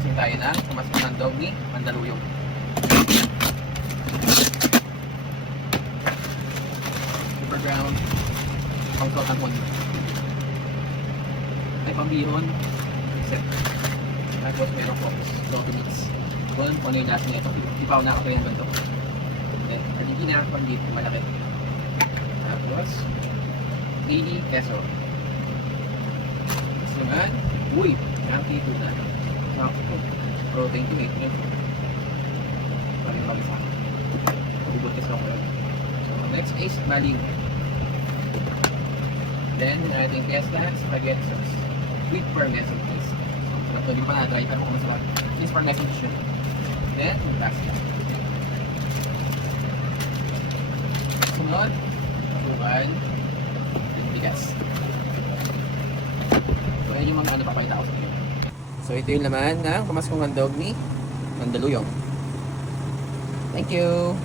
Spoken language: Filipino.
Unboxing tayo ng pumasok ng dog ni Mandaluyong. Super ground. Pang salt and honey. Ay pambihon. Set. Tapos meron po. Salty mix. Kung ano yung last nito. Ipaw na ako yung ganito. Okay. Argentina. Pandit. Malaki. Tapos 80 peso. Tapos naman. Uy. Yankee tuna. Protein to make nyo. Paling sa akin. Pagubot kasi ako yan. So, next is maling. Then, ating fiesta, spaghetti sauce. With parmesan cheese. So, hindi pa na-try. Pero kung masarap. Please parmesan cheese. Then, pasta. Sunod. Kapukal. Bigas. So, yun yung mga ano papalita ko sa inyo. So, ito yung laman ng pamaskong handog ni Mandaluyong. Thank you!